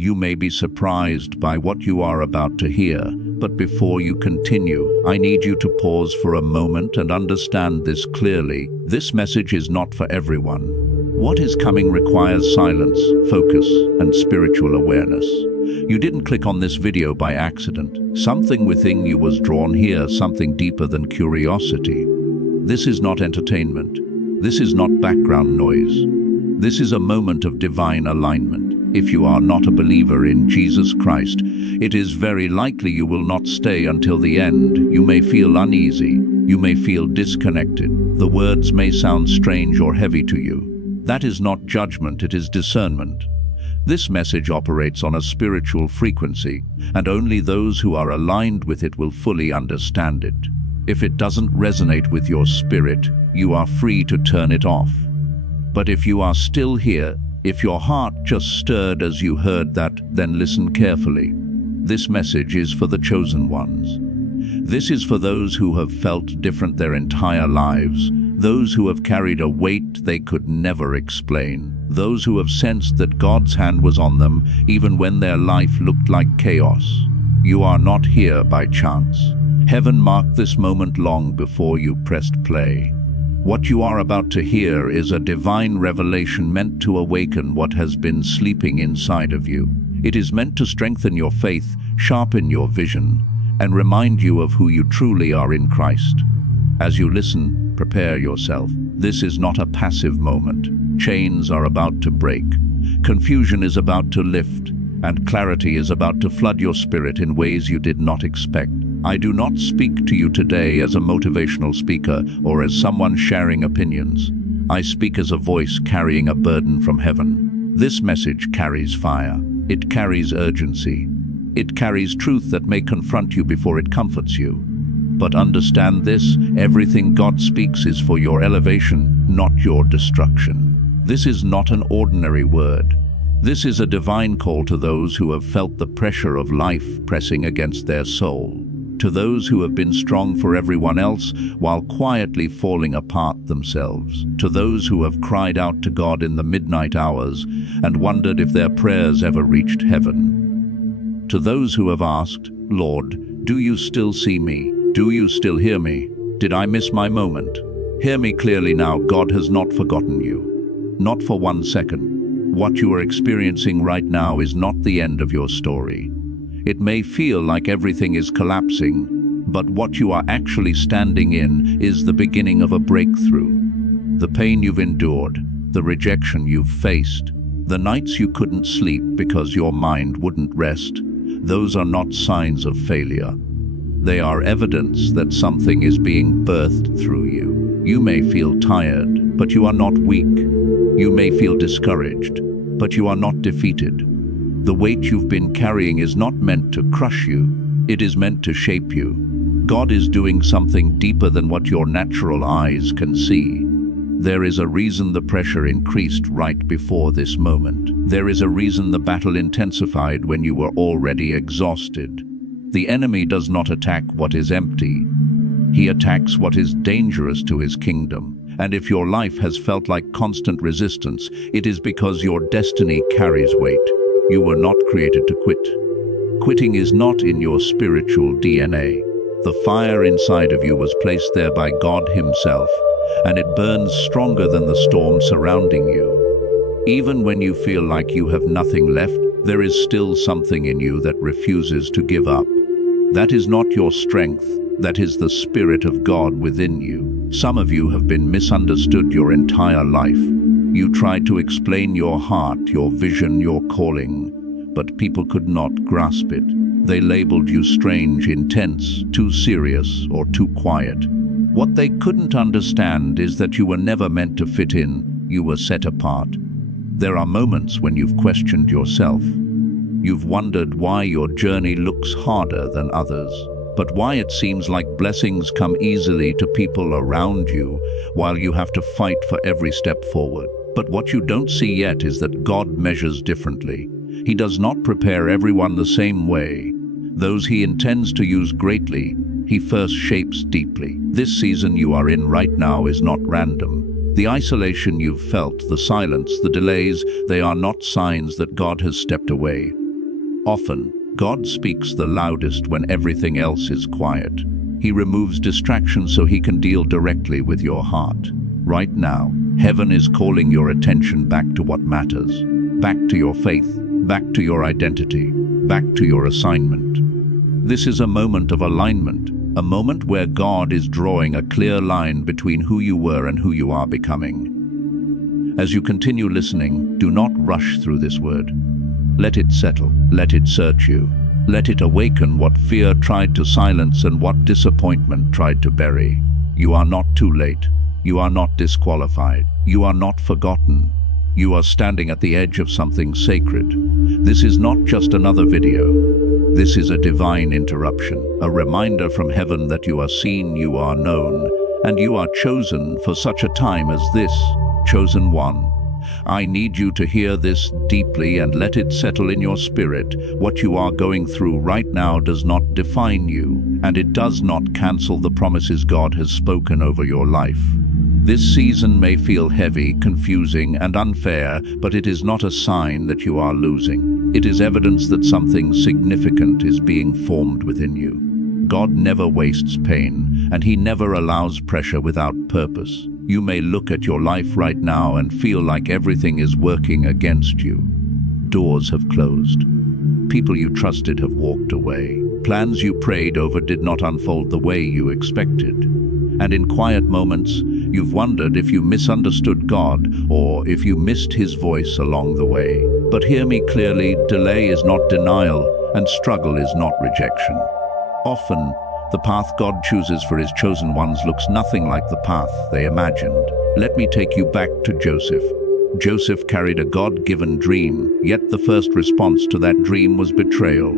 You may be surprised by what you are about to hear, but before you continue, I need you to pause for a moment and understand this clearly. This message is not for everyone. What is coming requires silence, focus, and spiritual awareness. You didn't click on this video by accident. Something within you was drawn here, something deeper than curiosity. This is not entertainment. This is not background noise. This is a moment of divine alignment. If you are not a believer in Jesus Christ, it is very likely you will not stay until the end. You may feel uneasy. You may feel disconnected. The words may sound strange or heavy to you. That is not judgment, it is discernment. This message operates on a spiritual frequency, and only those who are aligned with it will fully understand it. If it doesn't resonate with your spirit, you are free to turn it off. But if you are still here, if your heart just stirred as you heard that, then listen carefully. This message is for the chosen ones. This is for those who have felt different their entire lives, those who have carried a weight they could never explain, those who have sensed that God's hand was on them even when their life looked like chaos. You are not here by chance. Heaven marked this moment long before you pressed play. What you are about to hear is a divine revelation meant to awaken what has been sleeping inside of you. It is meant to strengthen your faith, sharpen your vision, and remind you of who you truly are in Christ. As you listen, prepare yourself. This is not a passive moment. Chains are about to break. Confusion is about to lift, and clarity is about to flood your spirit in ways you did not expect. I do not speak to you today as a motivational speaker or as someone sharing opinions. I speak as a voice carrying a burden from heaven. This message carries fire. It carries urgency. It carries truth that may confront you before it comforts you. But understand this, everything God speaks is for your elevation, not your destruction. This is not an ordinary word. This is a divine call to those who have felt the pressure of life pressing against their soul. To those who have been strong for everyone else while quietly falling apart themselves. To those who have cried out to God in the midnight hours and wondered if their prayers ever reached heaven. To those who have asked, Lord, do you still see me? Do you still hear me? Did I miss my moment? Hear me clearly now, God has not forgotten you. Not for 1 second. What you are experiencing right now is not the end of your story. It may feel like everything is collapsing, but what you are actually standing in is the beginning of a breakthrough. The pain you've endured, the rejection you've faced, the nights you couldn't sleep because your mind wouldn't rest, those are not signs of failure. They are evidence that something is being birthed through you. You may feel tired, but you are not weak. You may feel discouraged, but you are not defeated. The weight you've been carrying is not meant to crush you, it is meant to shape you. God is doing something deeper than what your natural eyes can see. There is a reason the pressure increased right before this moment. There is a reason the battle intensified when you were already exhausted. The enemy does not attack what is empty. He attacks what is dangerous to his kingdom. And if your life has felt like constant resistance, it is because your destiny carries weight. You were not created to quit. Quitting is not in your spiritual DNA. The fire inside of you was placed there by God Himself, and it burns stronger than the storm surrounding you. Even when you feel like you have nothing left, there is still something in you that refuses to give up. That is not your strength, that is the Spirit of God within you. Some of you have been misunderstood your entire life. You tried to explain your heart, your vision, your calling, but people could not grasp it. They labeled you strange, intense, too serious, or too quiet. What they couldn't understand is that you were never meant to fit in, you were set apart. There are moments when you've questioned yourself. You've wondered why your journey looks harder than others, but why it seems like blessings come easily to people around you, while you have to fight for every step forward. But what you don't see yet is that God measures differently. He does not prepare everyone the same way. Those He intends to use greatly, He first shapes deeply. This season you are in right now is not random. The isolation you've felt, the silence, the delays, they are not signs that God has stepped away. Often, God speaks the loudest when everything else is quiet. He removes distractions so he can deal directly with your heart. Right now, heaven is calling your attention back to what matters. Back to your faith, back to your identity, back to your assignment. This is a moment of alignment, a moment where God is drawing a clear line between who you were and who you are becoming. As you continue listening, do not rush through this word. Let it settle, let it search you. Let it awaken what fear tried to silence and what disappointment tried to bury. You are not too late. You are not disqualified. You are not forgotten. You are standing at the edge of something sacred. This is not just another video. This is a divine interruption, a reminder from heaven that you are seen, you are known, and you are chosen for such a time as this, chosen one. I need you to hear this deeply and let it settle in your spirit. What you are going through right now does not define you, and it does not cancel the promises God has spoken over your life. This season may feel heavy, confusing, and unfair, but it is not a sign that you are losing. It is evidence that something significant is being formed within you. God never wastes pain, and He never allows pressure without purpose. You may look at your life right now and feel like everything is working against you. Doors have closed. People you trusted have walked away. Plans you prayed over did not unfold the way you expected. And in quiet moments, you've wondered if you misunderstood God or if you missed His voice along the way. But hear me clearly, delay is not denial, and struggle is not rejection. Often, the path God chooses for His chosen ones looks nothing like the path they imagined. Let me take you back to Joseph. Joseph carried a God-given dream, yet the first response to that dream was betrayal.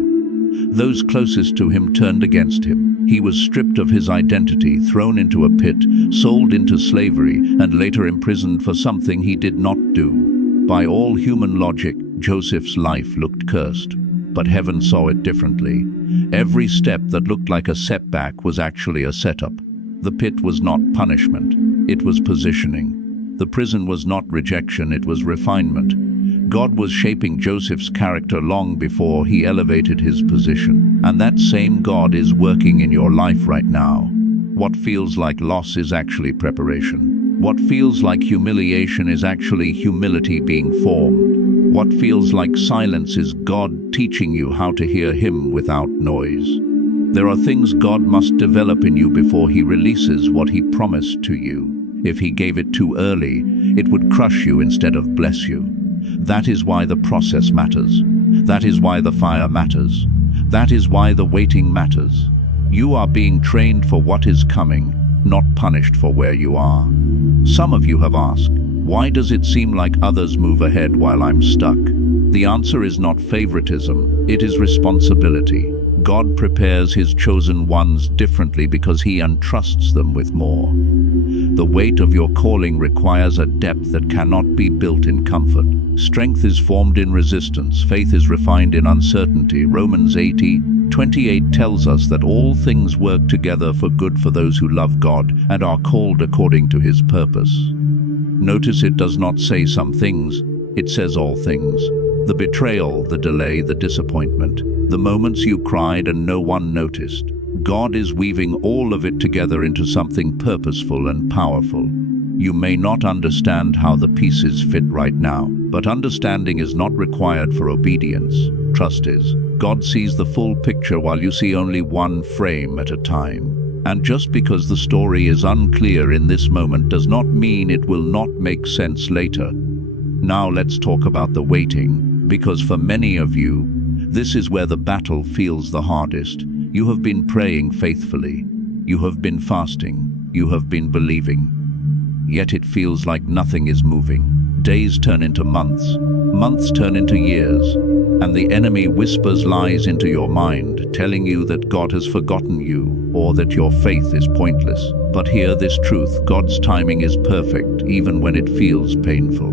Those closest to him turned against him. He was stripped of his identity, thrown into a pit, sold into slavery, and later imprisoned for something he did not do. By all human logic, Joseph's life looked cursed. But heaven saw it differently. Every step that looked like a setback was actually a setup. The pit was not punishment, it was positioning. The prison was not rejection, it was refinement. God was shaping Joseph's character long before he elevated his position. And that same God is working in your life right now. What feels like loss is actually preparation. What feels like humiliation is actually humility being formed. What feels like silence is God teaching you how to hear Him without noise. There are things God must develop in you before He releases what He promised to you. If He gave it too early, it would crush you instead of bless you. That is why the process matters. That is why the fire matters. That is why the waiting matters. You are being trained for what is coming, not punished for where you are. Some of you have asked, why does it seem like others move ahead while I'm stuck? The answer is not favoritism, it is responsibility. God prepares His chosen ones differently because He entrusts them with more. The weight of your calling requires a depth that cannot be built in comfort. Strength is formed in resistance, faith is refined in uncertainty. Romans 8:28 tells us that all things work together for good for those who love God and are called according to His purpose. Notice it does not say some things, it says all things. The betrayal, the delay, the disappointment, the moments you cried and no one noticed. God is weaving all of it together into something purposeful and powerful. You may not understand how the pieces fit right now, but understanding is not required for obedience. Trust is. God sees the full picture while you see only one frame at a time. And just because the story is unclear in this moment does not mean it will not make sense later. Now let's talk about the waiting, because for many of you, this is where the battle feels the hardest. You have been praying faithfully. You have been fasting. You have been believing. Yet it feels like nothing is moving. Days turn into months. Months turn into years. And the enemy whispers lies into your mind, telling you that God has forgotten you or that your faith is pointless. But hear this truth, God's timing is perfect, even when it feels painful.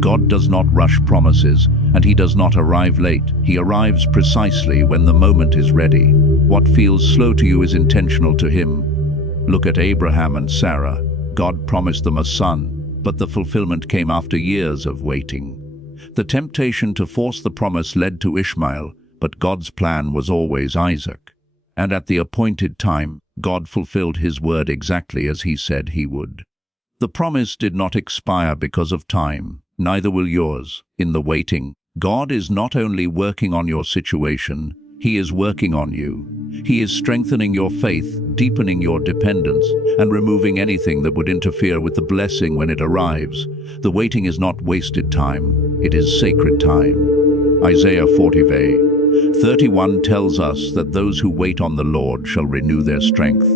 God does not rush promises, and He does not arrive late. He arrives precisely when the moment is ready. What feels slow to you is intentional to Him. Look at Abraham and Sarah. God promised them a son, but the fulfillment came after years of waiting. The temptation to force the promise led to Ishmael, But God's plan was always Isaac. And at the appointed time, God fulfilled his word exactly as he said he would. The promise did not expire because of time, neither will yours. In the waiting, God is not only working on your situation, he is working on you. He is strengthening your faith, deepening your dependence, and removing anything that would interfere with the blessing when it arrives. The waiting is not wasted time, it is sacred time. Isaiah 40:31 tells us that those who wait on the Lord shall renew their strength.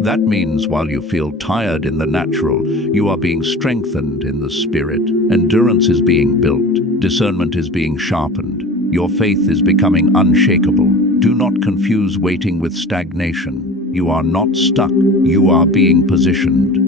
That means while you feel tired in the natural, you are being strengthened in the spirit. Endurance is being built, discernment is being sharpened. Your faith is becoming unshakable. Do not confuse waiting with stagnation. You are not stuck, you are being positioned.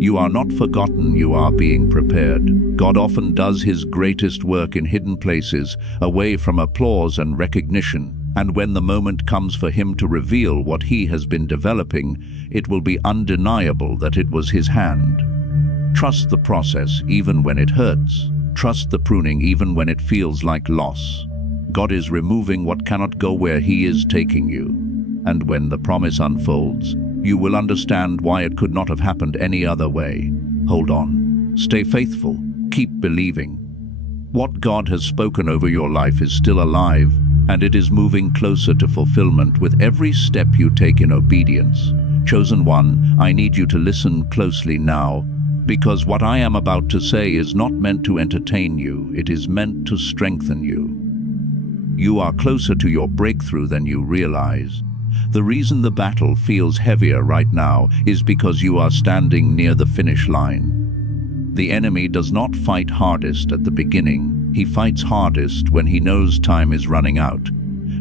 You are not forgotten, you are being prepared. God often does his greatest work in hidden places, away from applause and recognition. And when the moment comes for him to reveal what he has been developing, it will be undeniable that it was his hand. Trust the process even when it hurts. Trust the pruning even when it feels like loss. God is removing what cannot go where he is taking you. And when the promise unfolds, you will understand why it could not have happened any other way. Hold on. Stay faithful. Keep believing. What God has spoken over your life is still alive, and it is moving closer to fulfillment with every step you take in obedience. Chosen one, I need you to listen closely now, because what I am about to say is not meant to entertain you, it is meant to strengthen you. You are closer to your breakthrough than you realize. The reason the battle feels heavier right now is because you are standing near the finish line. The enemy does not fight hardest at the beginning. He fights hardest when he knows time is running out.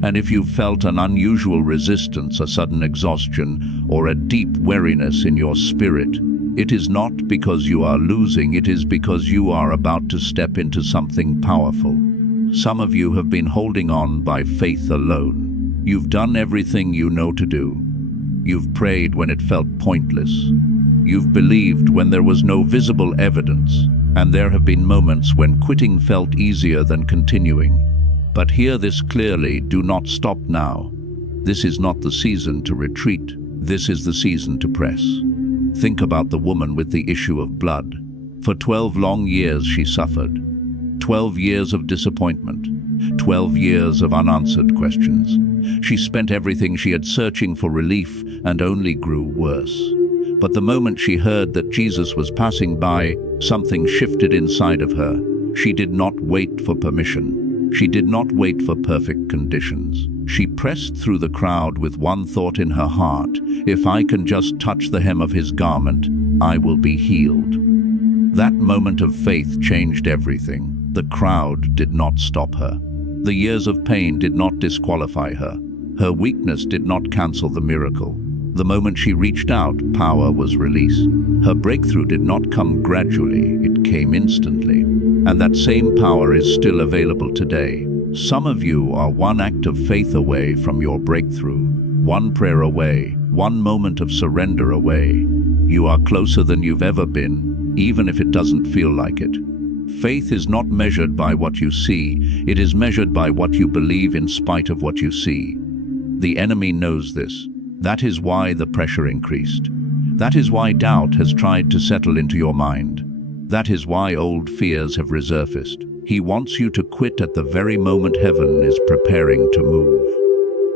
And if you've felt an unusual resistance, a sudden exhaustion, or a deep weariness in your spirit, it is not because you are losing, it is because you are about to step into something powerful. Some of you have been holding on by faith alone. You've done everything you know to do. You've prayed when it felt pointless. You've believed when there was no visible evidence. And there have been moments when quitting felt easier than continuing. But hear this clearly, do not stop now. This is not the season to retreat. This is the season to press. Think about the woman with the issue of blood. For 12 long years she suffered. 12 years of disappointment. 12 years of unanswered questions. She spent everything she had searching for relief and only grew worse. But the moment she heard that Jesus was passing by, something shifted inside of her. She did not wait for permission. She did not wait for perfect conditions. She pressed through the crowd with one thought in her heart: if I can just touch the hem of his garment, I will be healed. That moment of faith changed everything. The crowd did not stop her. The years of pain did not disqualify her. Her weakness did not cancel the miracle. The moment she reached out, power was released. Her breakthrough did not come gradually, it came instantly. And that same power is still available today. Some of you are one act of faith away from your breakthrough, one prayer away, one moment of surrender away. You are closer than you've ever been, even if it doesn't feel like it. Faith is not measured by what you see, it is measured by what you believe in spite of what you see. The enemy knows this. That is why the pressure increased. That is why doubt has tried to settle into your mind. That is why old fears have resurfaced. He wants you to quit at the very moment heaven is preparing to move.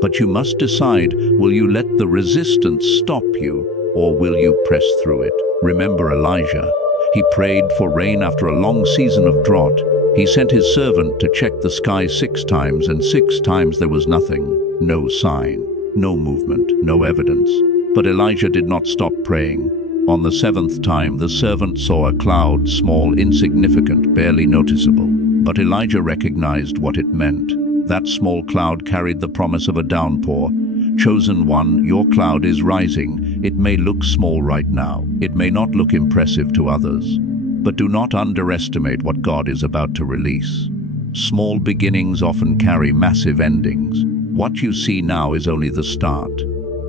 But you must decide, will you let the resistance stop you, or will you press through it? Remember Elijah. He prayed for rain after a long season of drought. He sent his servant to check the sky 6 times, and 6 times there was nothing, no sign, no movement, no evidence. But Elijah did not stop praying. On the 7th time, the servant saw a cloud, small, insignificant, barely noticeable. But Elijah recognized what it meant. That small cloud carried the promise of a downpour. Chosen one, your cloud is rising. It may look small right now. It may not look impressive to others. But do not underestimate what God is about to release. Small beginnings often carry massive endings. What you see now is only the start.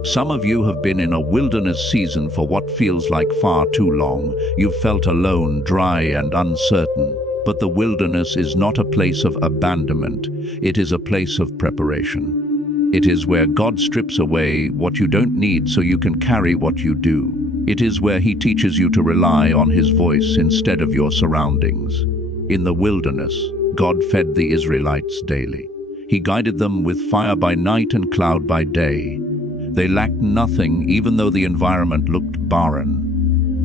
Some of you have been in a wilderness season for what feels like far too long. You've felt alone, dry, and uncertain. But the wilderness is not a place of abandonment, it is a place of preparation. It is where God strips away what you don't need so you can carry what you do. It is where He teaches you to rely on His voice instead of your surroundings. In the wilderness, God fed the Israelites daily. He guided them with fire by night and cloud by day. They lacked nothing, even though the environment looked barren.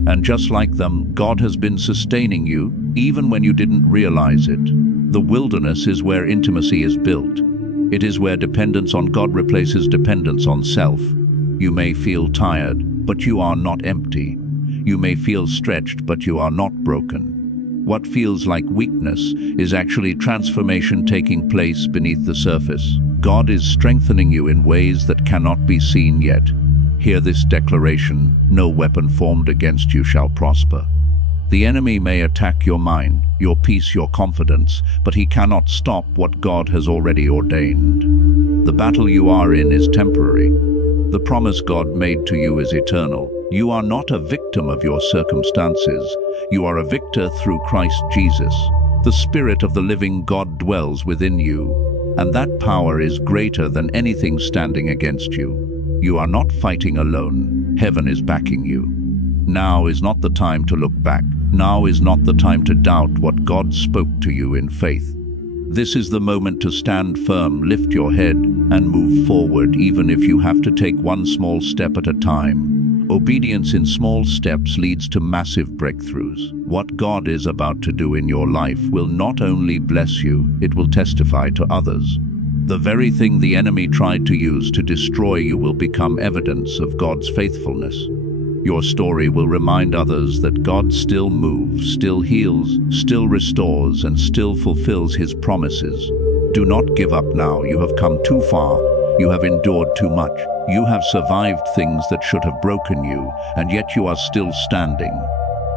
And just like them, God has been sustaining you, even when you didn't realize it. The wilderness is where intimacy is built. It is where dependence on God replaces dependence on self. You may feel tired, but you are not empty. You may feel stretched, but you are not broken. What feels like weakness is actually transformation taking place beneath the surface. God is strengthening you in ways that cannot be seen yet. Hear this declaration: no weapon formed against you shall prosper. The enemy may attack your mind, your peace, your confidence, but he cannot stop what God has already ordained. The battle you are in is temporary. The promise God made to you is eternal. You are not a victim of your circumstances. You are a victor through Christ Jesus. The Spirit of the living God dwells within you, and that power is greater than anything standing against you. You are not fighting alone. Heaven is backing you. Now is not the time to look back. Now is not the time to doubt what God spoke to you in faith. This is the moment to stand firm, lift your head, and move forward, even if you have to take one small step at a time. Obedience in small steps leads to massive breakthroughs. What God is about to do in your life will not only bless you, it will testify to others. The very thing the enemy tried to use to destroy you will become evidence of God's faithfulness. Your story will remind others that God still moves, still heals, still restores, and still fulfills His promises. Do not give up now. You have come too far. You have endured too much. You have survived things that should have broken you, and yet you are still standing.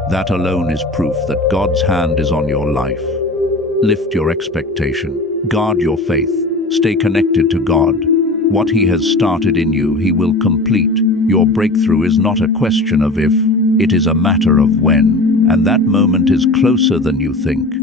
That alone is proof that God's hand is on your life. Lift your expectation. Guard your faith. Stay connected to God. What He has started in you, He will complete. Your breakthrough is not a question of if, it is a matter of when, and that moment is closer than you think.